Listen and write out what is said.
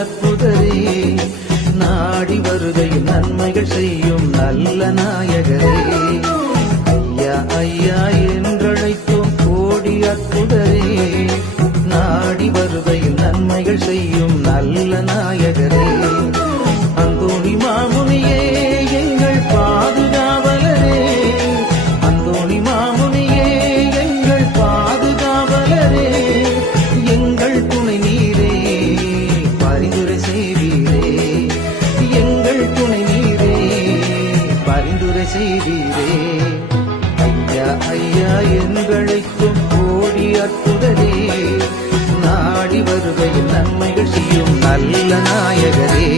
அற்புதரே, நாடி வருகையில் நன்மைகள் செய்யும் நல்ல நாயகரே. ஐயா ஐயா என்றழைத்தோம் கோடி அற்புதரே, நாடி வருகையில் நன்மைகள் செய்யும் நல்ல நாயகரே. அந்தோணி மாமுனியே எங்கள் பாதுகாவலரே, அந்தோணி மாமுனியே எங்கள் பாதுகாவலரே, எங்கள் துணை நீரே பரிந்துரை செய்வீரே, எங்கள் துணை நீரே பரிந்துரை செய்வீரே. ஐயா ஐயா என்றழைக்கும் கோடி அற்புதரே, நாடி வருகையில் நன்மைகள் செய்யும் நல்ல நாயகரே.